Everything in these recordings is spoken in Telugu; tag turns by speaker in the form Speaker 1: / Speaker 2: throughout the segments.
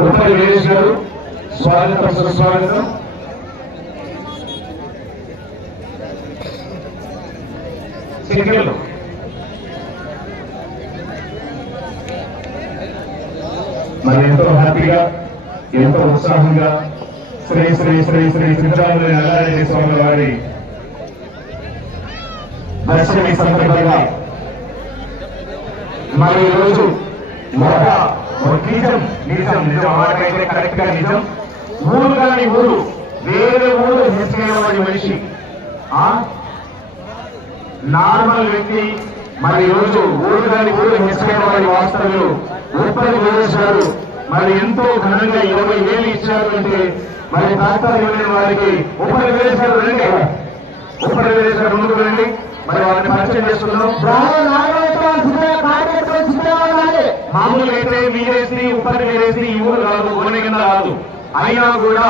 Speaker 1: ఉపరి వీరేష్ గారు స్వాగతం సుస్వాగతం. సిగ్నల్ మరి ఎంతో హ్యాపీగా ఎంతో ఉత్సాహంగా శ్రీ శ్రీ శ్రీ శ్రీ శ్రీరాములు నల్లారెడ్డి స్వామి వారి దర్శని సందర్భంగా. మరి ఈరోజు మొదట నిజం నిజం నిజం. కరెక్ట్గా నిజం. ఊరు కాని ఊరు వేరే ఊరు హెచ్చరిన మనిషి. ఆ? నార్మల్ వ్యక్తి మరి ఈరోజు ఊరు కాని ఊరు హెచ్చరిన వారి వాస్తవ్యులు ఉప్పరి వేశారు మరి ఎంతో ఘనంగా ఇరవై వేలు ఇచ్చారు అంటే మరి డాక్టర్ ఇవ్వలేని వారికి ఉపరి వేశారు రండి. ఉపరి వేశారు ముందుకు రండి. మరి వారిని పరిచయం చేసుకున్నాం మామూలుగా అయితే వీరేసి ఉప్పరి వీరేసి ఈ ఊరు రాదు గోనె కింద కాదు. అయినా కూడా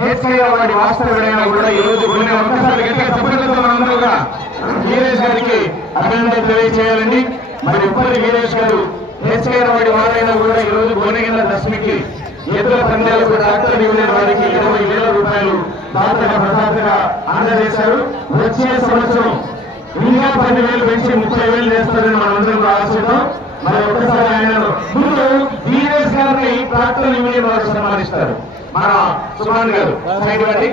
Speaker 1: హెచ్ఐ వాడి వాస్తవుడైనా కూడా ఈ రోజు గోనె ఒక్కసారి గట్టిగా సపోర్టుతో వీరేష్ గారికి అభినందన తెలియజేయాలండి మరి ఉప్పరి వీరేష్ గారు హెచ్ఐ వాడి వారైనా కూడా ఈ రోజు గోనె కింద దశమికి ఎద్దుల పందాలకు డాక్టర్ ఇవ్వలేని వారికి ఇరవై వేల రూపాయలు దాతగా ప్రదాతగా అందజేశారు. వచ్చే సంవత్సరం ఇంకా పది వేలు పెంచి ముప్పై వేలు చేస్తారని మనందరం ఆశిద్దాం. మరి ఒక్కసారి ఆయన ముందు వీరేష్ గారిని డాక్టర్ యూనియన్ వారు సన్మానిస్తారు మన సుమాన్ గారు సైడ్ ఇవ్వండి.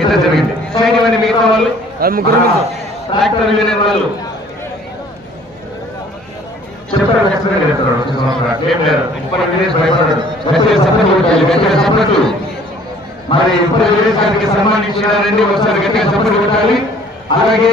Speaker 1: ఇట్లా జరిగింది. సైడ్ ఇవ్వండి మిగతా వాళ్ళు. డాక్టర్ యూనియన్ వాళ్ళు. చెప్పారు ఖచ్చితంగా చెప్తారు. వచ్చే సంవత్సరం ఏం లేదు. ఇప్పుడు విలేజ్ భయపడడు గట్టిగా సపోర్ట్లు కొట్టాలి గట్టిగా సపోర్ట్లు మరి ఇప్పుడు విలేజ్ గారికి సన్మానించారండి ఒకసారి గట్టిగా సపోర్ట్ కొట్టాలి అలాగే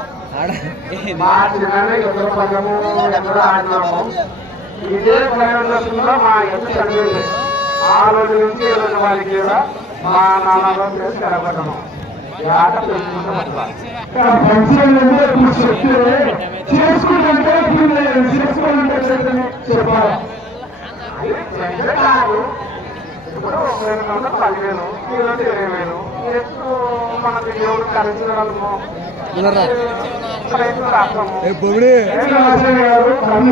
Speaker 1: మా చిన్న ఎదురు పదము ఎదురు ఆడినాము ఇదే ప్రయోజనంలో మా ఎదురు చదివింది ఆ రోజు నుంచి ఈ రోజు వారికి కూడా మా నాన్నలో చేసి తెరపడము ఈ ఆట చెప్పాలి. ఇప్పుడు పదివేలు ఇరవై వేలు మనకి ఎవరు కరెన్సీ వాళ్ళము
Speaker 2: వినరా?
Speaker 1: రైతులు రాష్ట్రము
Speaker 2: ఏ బొమ్మిడి
Speaker 1: ఓకే ఓకే ఓకే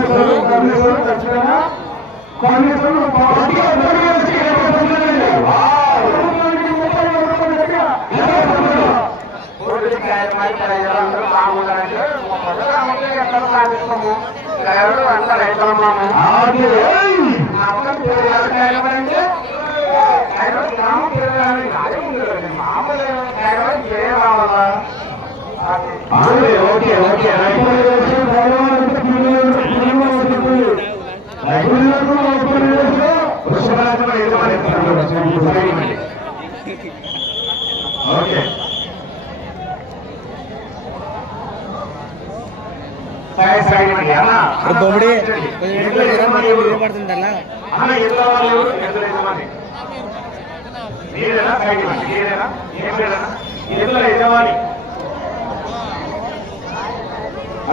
Speaker 1: సరే సరే ఇవ్వండి. అన్న,
Speaker 2: అరే బొమ్మిడి
Speaker 1: ఎద్దుల యజమాని ఎవరు?
Speaker 2: పడుతుందన్నా
Speaker 1: అన్న ఎద్దుల వాళ్ళు ఎవరు? ఎద్దుల యజమాని. మీరేనా సైడ్ ఇవ్వండి. మీరేనా ఏం పేరేనా ఎద్దుల యజమాని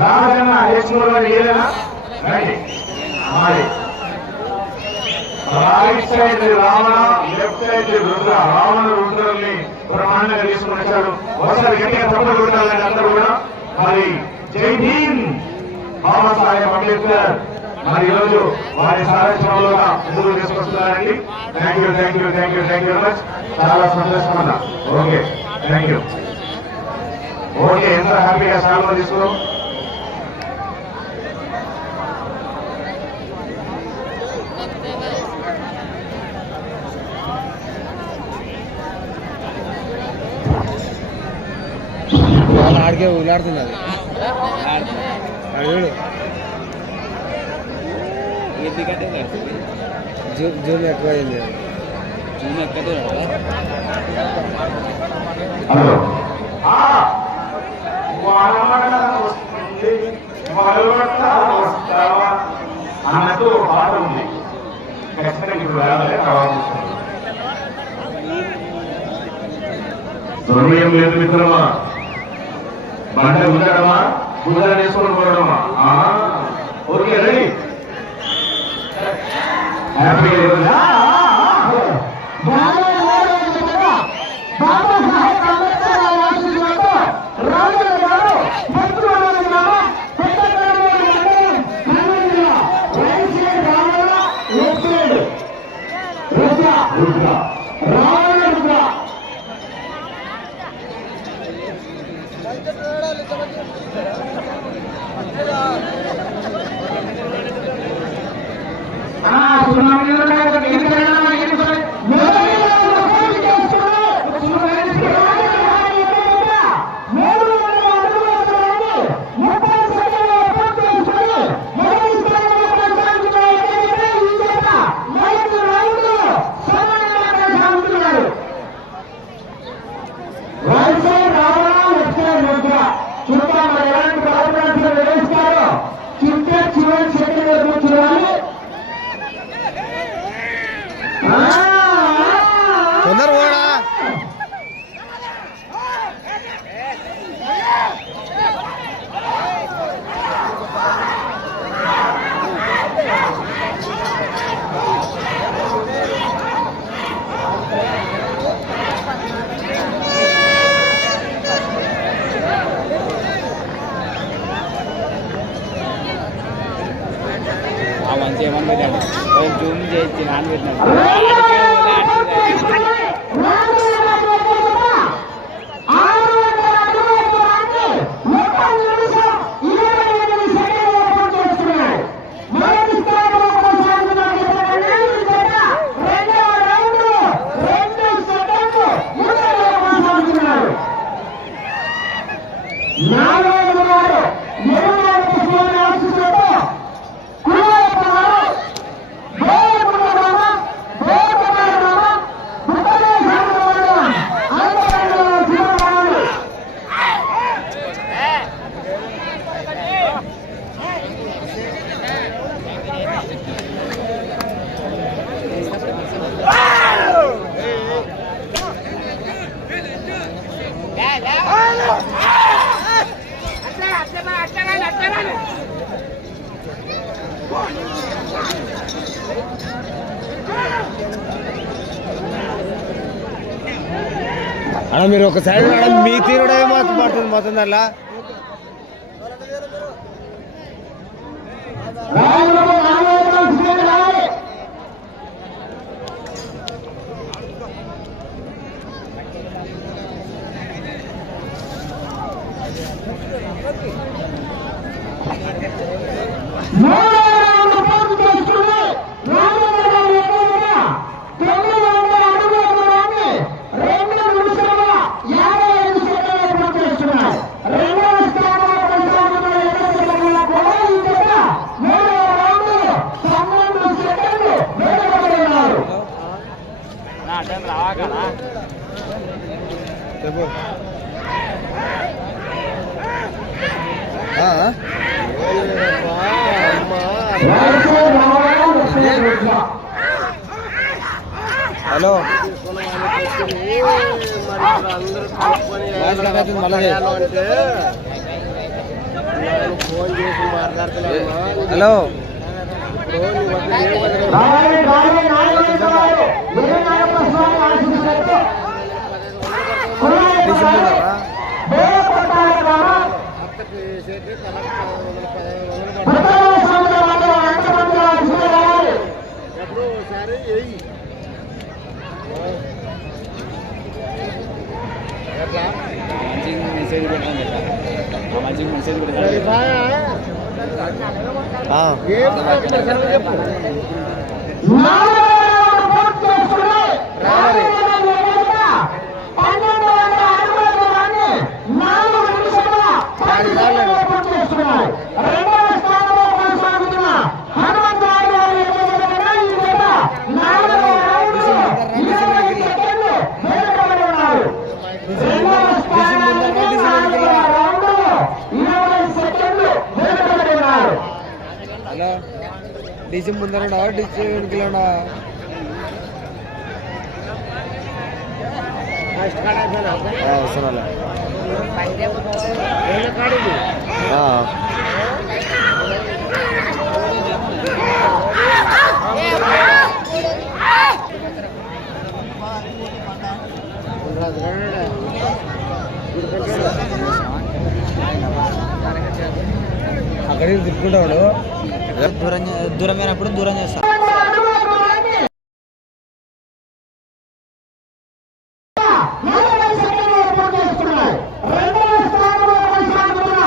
Speaker 1: రాజన్న యశ్వర్ గారు ఏదైనా మాది right side Ravana left side Rudra Ravana రుద్రుల్ని బ్రహ్మాండంగా తీసుకుని వచ్చాడు ఒకసారి గట్టిగా తప్పలు కొట్టాలని అందరూ కూడా మరి జై భీమ్ బాబాసాహెబ్ అంబేద్కర్ మరి ఈరోజు వారి సారథ్యంలో ముందుకు తీసుకొస్తున్నారండి. Thank you thank you thank you thank you much చాలా సంతోషం అన్న. ఓకే థ్యాంక్ యూ ఓకే ఎంత హ్యాపీగా సాల్వ తీసుకున్నాం?
Speaker 2: ఆడికే ఊలాడుతున్నారు. అడుగుడు జూమ్ జూమ్ ఎక్కువ అయింది
Speaker 1: ఉంది. ఖచ్చితంగా ఇప్పుడు వెళ్ళాలి తర్వాత చూస్తాం. సమయం లేదు మిత్రమా? బండ ఉండడమా కుదర వేసుకొని పోవడమా ఆ, ఓకే రెడీ హ్యాపీగా ఈరోజు. ఆ, ఆ, ఆ. రుద్ర. ఆ, సునామీ ఉన్నాయి, ఒకటి ఎన్నికైనా ఎన్నికలు. చివరి చేతులు కూర్చోవాలి
Speaker 2: తొందర పోడా
Speaker 3: మంచి ఏమని పెట్టాడు జూమ్ చేసి నాన్న పెట్టినాడు
Speaker 1: నాలుగు గారు ఇరవై కృష్ణ ఆశిస్తులతో కులవయ్యప్ప గారు
Speaker 2: అన్న మీరు ఒక సైడ్ ఆడ మీ తీరుడే మాత్రం పడుతుంది మొత్తం దాంట్లో
Speaker 3: నా
Speaker 2: వాయిస్ కట్ అవుతుంది మళ్ళీ చేయి. హలో తీసుకుంటున్నారా
Speaker 3: మెసేజ్ పెడతాను
Speaker 2: ఆ. హలో డీసీ ముందర డీసీ వెనుకలా అవసరాలే. అక్కడే తిప్పుకుంటాడు
Speaker 4: దూరం దూరమైనప్పుడు దూరం చేస్తా
Speaker 3: నలభై సెకండ్లు పూర్తి చేసుకున్నాయి రెండవ స్థానంలో కొనసాగుతున్న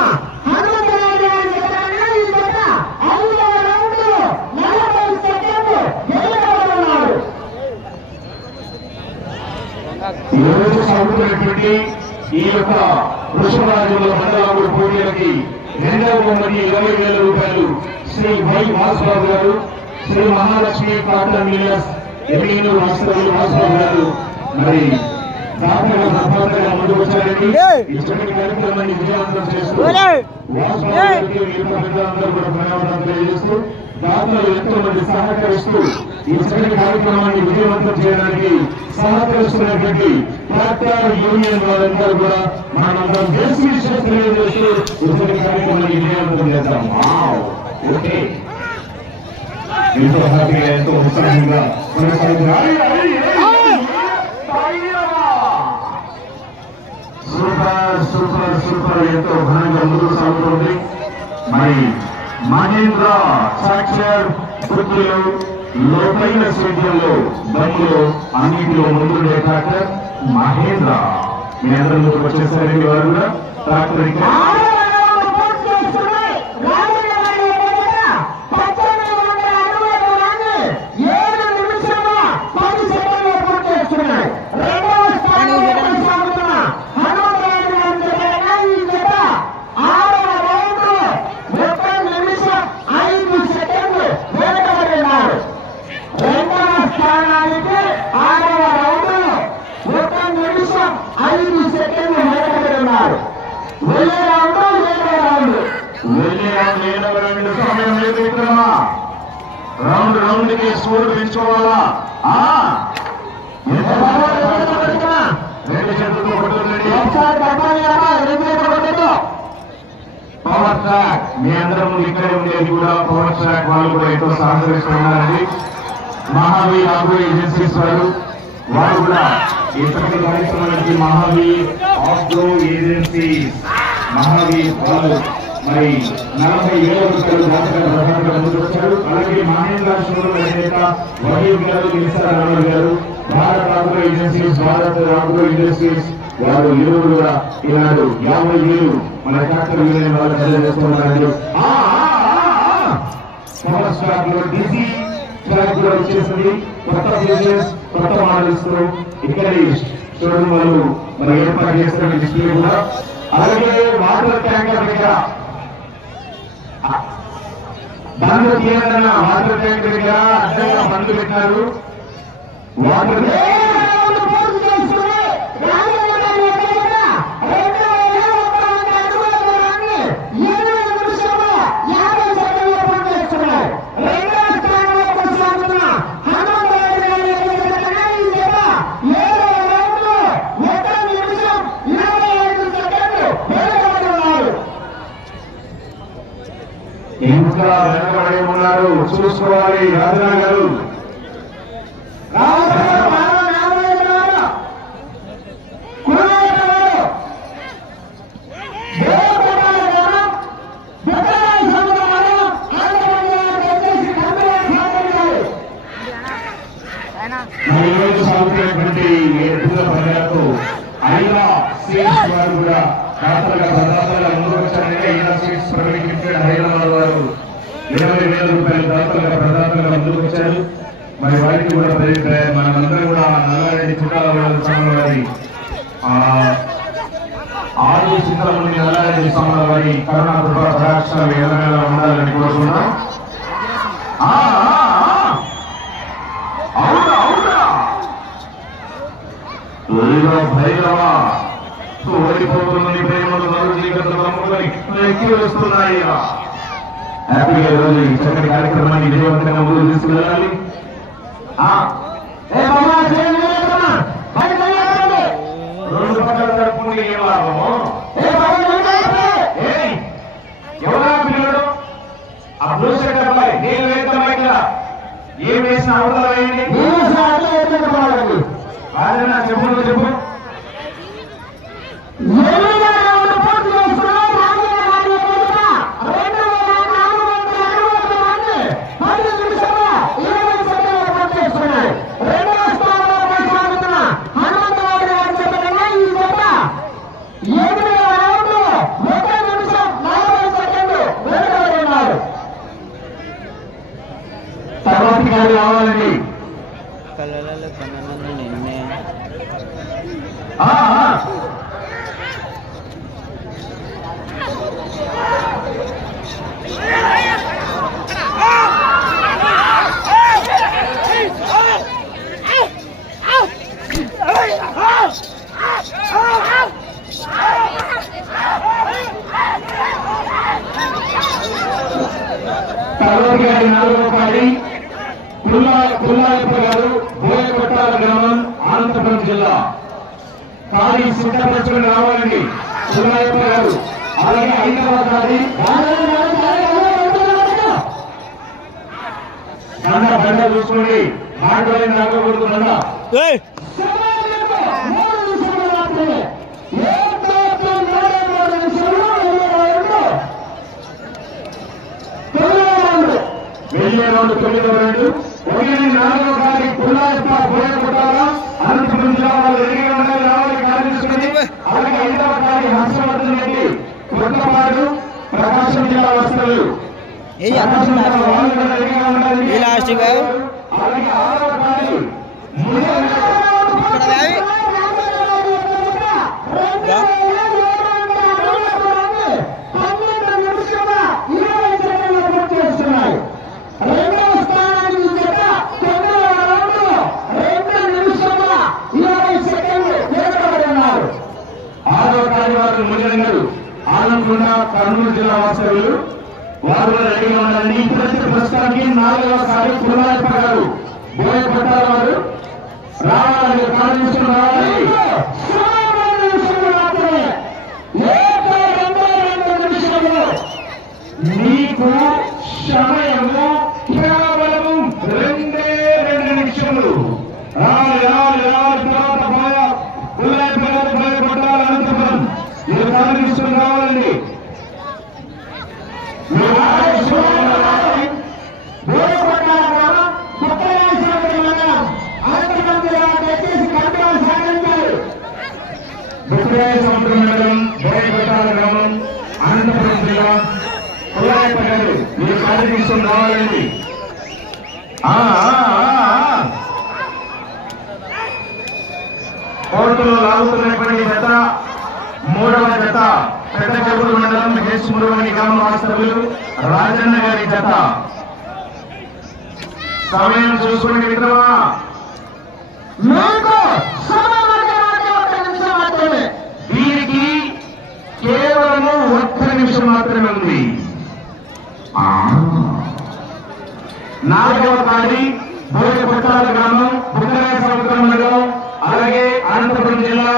Speaker 3: హనుమంతరాయుడు గారి జతగా ఈ జత ఐదవ రౌండ్లో నలభై సెకండ్లు వెనుకబడున్నారు
Speaker 1: ఈ రోజు సాగుతున్నటువంటి ఈ యొక్క వృషభరాజుల మండలంలో పోటీలకి రెండవ బహుమతి ఇరవై వేల రూపాయలు శ్రీ వై వాసుబాబు గారు శ్రీ మహాలక్ష్మి కాటన్ మిల్లర్స్ ఎమ్మెల్యేలు వాసుబాబు వాసుబాబు గారు మరి దాతగా సర్పంచగా ముందుకు వచ్చారండి ఈ చక్కటి కార్యక్రమాన్ని విజయవంతం చేస్తూ వాసుబాబు గారికి ఎంతో మంది సహకరిస్తూ ఈ చక్కటి కార్యక్రమాన్ని విజయవంతం చేయడానికి సహకరిస్తున్నటువంటి ట్రాక్టర్ యూనియన్ వారందరూ కూడా మనందరం దేశ విషయం తెలియజేస్తూ ఈ కార్యక్రమాన్ని విజయవంతం చేద్దాం! ఓకే. ఎంతో హ్యాపీగా ఎంతో ఉత్సాహంగా కొనసాగుతున్న- సూపర్ సూపర్ సూపర్ ఎంతో ఘనంగా ముందుకు సాగుతుంది మరి మహేంద్ర సాక్షర్ వృత్తిలో లోతైన సేద్యంలో దమ్ములో అన్నింటిలో ముందుండే ట్రాక్టర్ మహేంద్ర మీ అందరి ముందుకు వచ్చేసరికి వారు కూడా ట్రాక్టర్ ఇక్కడ
Speaker 3: ఆరవ రౌండ్ పూర్తి చేసుకున్నాయి రాజన్న గారి జత పద్దెనిమిది వందల అరవై దూరాన్ని ఏడు నిమిషముల పది సెకండ్లు పూర్తి చేసుకున్నాయి రెండవ స్థానంలో కొనసాగుతున్న హనుమంతరాయుడు గారి జతగా ఈ జత ఆరవ రౌండ్ ఒక్క నిమిషం ఐదు సెకండ్లు వెనుకబడి ఉన్నారు రెండవ స్థానానికి ఆరవ రౌండ్ ఒక నిమిషం ఐదు సెకండ్లు వెనుకబడి ఉన్నారు వెళ్ళే
Speaker 1: సమయం లేదు విక్రమా రౌండ్ రౌండ్కి స్కోర్ పెంచుకోవాలా? రెండు చేతులతో పవర్ ట్రాక్ మీ అందరం ఇక్కడే ఉండేది కూడా పవర్ ట్రాక్ వాళ్ళు కూడా ఎంతో సహకరిస్తున్నారండి మహావీర్ ఆగ్రో ఏజెన్సీస్ వారు వారు కూడా ఇప్పటి కార్యక్రమానికి మహావీర్ ఆగ్రో ఏజెన్సీ మహావీర్ వాళ్ళు మరి నలభై ఏడు రూపాయలు వచ్చారు అలాగే మహేంద్ర షోరూమ్ అధినేత వహీద్ గారు నిసార్ రామన్ గారు Bharat Agro Agencies Bharat Agro Agencies వారు ఇరువురు కూడా ఈనాడు యాభై ఏడు మన ట్రాక్టర్ యూనియన్ వాళ్ళు తెలియజేస్తున్నారు పవర్ స్టాక్లో డిజీ ట్రాక్ కూడా వచ్చేసింది. కొత్త బిజినెస్ కొత్త మోడల్స్ ఇక్కడ షోరూమ్ వాళ్ళు మరి ఏర్పాటు చేస్తున్న డిస్ప్లే కూడా. అలాగే వాటర్ ట్యాంకర్ దగ్గర ఆ, తీయాలన్న వాటర్ ట్యాంకర్ దగ్గర అడ్డంగా మందు పెట్టినారు వాటర్
Speaker 3: ఏడవ రౌండ్ పూర్తి చేసుకుని రాజన్న గారి జత రెండు వేల ఒక్క వంద అడుగుల దూరాన్ని ఎనిమిది నిమిషముల యాభై సెకండ్లు పూర్తి చేసుకున్నారు రెండవ స్థానంలో కొనసాగుతున్న హనుమంతరాయుడు గారి జతగా ఈ జత ఏడవ రౌండ్ ఒక నిమిషం ఇరవై ఐదు సెకండ్లు వెనుకబడి ఉన్నారు
Speaker 1: ఇంకా వెనకబడి ఉన్నారు చూసుకోవాలి రాజనా గారు
Speaker 3: రామచంద్ర బాబు రామచంద్ర గారు కుమారయ్య గారు దేవకుమార గారు దుర్గారాయ సముద్ర గారు ఆంధ్రప్రదేశ్ గారు దయచేసి కంపెనీ మాట్లాడారు
Speaker 1: మరి ఈ రోజు సాగుతున్నటువంటి ఎత్తుల ప్రజలకు ఐలా సీట్స్ వారు కూడా దాతలుగా ప్రదాతలుగా ముందుకు వచ్చారంటే ఐలా సీట్స్ హైదరాబాద్ వారు ఇరవై వేల రూపాయల దాతలుగా ప్రదాతలుగా ముందుకు వచ్చారు. మరి వారికి కూడా ప్ర- మనమందరం కూడా నల్లారెడ్డి చుట్టాల స్వామి వారి ఆరు చిత్రాల నుండి నల్లారెడ్డి స్వామి వారి కరుణా కృప కటాక్ష వేదనగా ఉండాలని కోరుతున్నాం ఆ, అవునా అవునా. ఓడిపోతున్నది ప్రేమలు మరు జీవితం నమ్ముకొని ఎక్కి వస్తున్నాయి హ్యాపీగా ఈ రోజు ఈ చక్కటి కార్యక్రమాన్ని విజయవంతంగా ముందుకు తీసుకువెళ్ళాలి. రెండు పక్కల తరపున ఏం లాభము ఎవరా పిల్లడు? ఆ అబ్బాయి నేను ఇక్కడ ఏం వేసిన అవతల వేయండి. చెప్పు చెప్పు
Speaker 3: ఎనిమిది రౌండ్ పూర్తి చేసుకున్నాం. రాజేంద్ర గారి ఎదుట రెండు వేల నాలుగు వందల అరవై ఒక్క మంది పది నిమిషాల ఇరవై సెకండ్లు పూర్తి చేసుకున్నారు. రెండవ స్థానంలో కొనసాగుతున్న హనుమంతరావు గారి జత కన్నా ఈ జత ఎనిమిది రౌండ్లు ఒక నిమిషం నలభై సెకండ్లు వెనుకబడి ఉన్నారు.
Speaker 1: తర్వాత గారు రావాలండి
Speaker 4: కళ్ళలో కన్నా నిన్నే
Speaker 1: ఆ, ఆ. తర్వాత గారి నాలుగో పాడి పుల్లా పుల్లాయప్ప గారు బోయకొట్టాల గ్రామం అనంతపురం జిల్లా. ఖాళీ సిద్ధపరచుకుని రావాలండి. పుల్లాయప్ప గారు అలాగే ఐదవ ఖాళీ దండ బండ చూసుకోండి. మాటలే నాగకూడదు దండ. వెళ్ళే రెండు తొమ్మిదవ రెండు. ఒకటి నాలుగో అనంతపురం జిల్లా వాళ్ళు అలాగే ఐదవ హర్షవర్ధన్ రెడ్డి. కొత్తపాడు ప్రకాశం జిల్లా వస్తారు
Speaker 4: లాస్ట్
Speaker 1: అలాగే ఆరవ ఖాళీ ముందు
Speaker 4: ఇక్కడ బావి
Speaker 1: ఆరో కార్యవారు ముజరంగరు ఆనందకొండ కర్నూలు జిల్లా వాస్తవ్యులు వారు కూడా రెడీగా ఉండాలని ఇప్పుడైతే ప్రస్తుతానికి నాలుగవసారి పురమాయప్ప గారు బోయ పట్టాల వారు. రావాలని కారణించిన రావాలి. మీకు సమయము కేవలము రెండే రెండు నిమిషములు రావాలి రావాలి రావాలి తర్వాత భయ పుల్లయ్య గారు భయ కొట్టాలి అనంతపురం మీరు కారణిస్తున్న రావాలండి మీరు ఆదేశిస్తున్న రావాలి. బుక్కరాయ సముద్రం మండలం బోయపట్టాల గ్రామం అనంతపురం జిల్లా పుల్లాయప్ప గారు మీరు కార్యక్రమం రావాలండి. కోర్టులో లాగుతున్నటువంటి జత మూడవ జత పెద్ద చెరువుల మండలం హెచ్ మురుగని గ్రామ వాస్తవ్యులు రాజన్న గారి జత. సమయం చూసుకోండి మిత్రమా. వీరికి కేవలము నిమిషం మాత్రమే ఉంది. నాలుగవ తారీఖు బోయపట్టాల గ్రామం బుక్కరాయ సముద్రం మండలం అలాగే అనంతపురం జిల్లా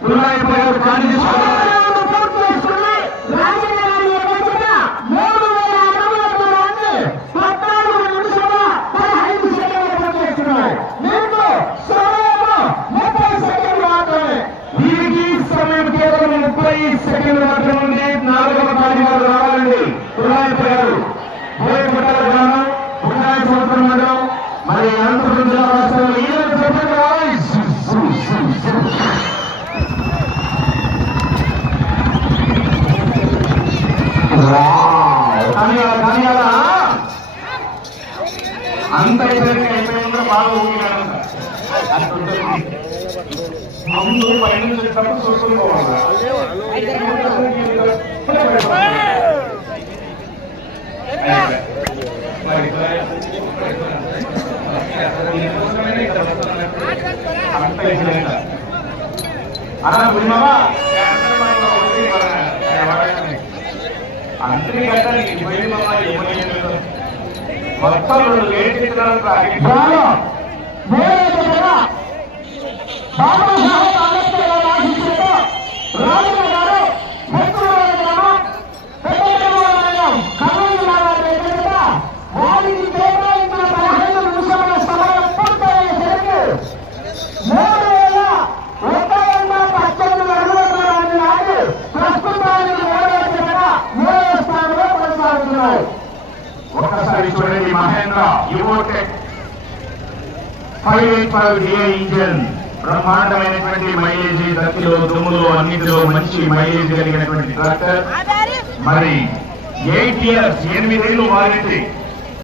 Speaker 1: పుల్లాయప్ప గారు ఖాళీ చేసుకోవాలి
Speaker 3: ఆరు పూర్తి చేసుకుని రాజకీయ ఎన్నికల మూడు వేల అరవై ఒక్క మంది పద్నాలుగు నిమిషాల పదహైదు సెకండ్లు పూర్తి చేస్తున్నారు మీకు సమయము ముప్పై సెకండ్లు మాత్రమే
Speaker 1: వీరికి సమయం కేవలం ముప్పై సెకండ్లు మాత్రమే ఉంది నాలుగవ తారీ వారు రావాలండి పుల్లాయప్ప గారు బోయపట్టాల గ్రామం బుక్కరాయ సముద్రం మండలం మరి అనంతపురం జిల్లా వాస్తవంలో ఈయన చెప్పండి రావాలి కానియాల కానియాల అంత అయిపోయింది అయిపోయిందో బాగా ముందు పైన నుంచి తప్ప చూసుకుని పోవాలి అంతే బాబా మొత్తం రెండు గేట్ ఇచ్చినారు
Speaker 3: బాగా మూడవ జత బాబాసాహెబ్ అంబేద్కర్ గారి ఆశీస్సులతో రాజన్న గారు మెట్రోల గ్రామం పెద్దమండలం కర్నూలు జిల్లా వారి ఎదురుగా వారికి కేటాయించిన పదహైదు నిమిషముల సమయం పూర్తయ్యేసరికి మూడు వేల ఒక్క వంద పద్దెనిమిది అడుగుల దూరాన్ని ఆడి ప్రస్తుతానికి మూడవ జతగా మూడవ స్థానంలో కొనసాగుతున్నాయి
Speaker 1: ఒక్కసారి చూడండి Mahindra Yuvo Tech five eight five DI engine బ్రహ్మాండమైనటువంటి మైలేజ్ దత్తిలో దుమ్ములో అన్నిటిలో మంచి మైలేజ్ కలిగినటువంటి ట్రాక్టర్. మరి ఎయిట్ ఇయర్స్ ఎనిమిదేళ్ళు వారంటీ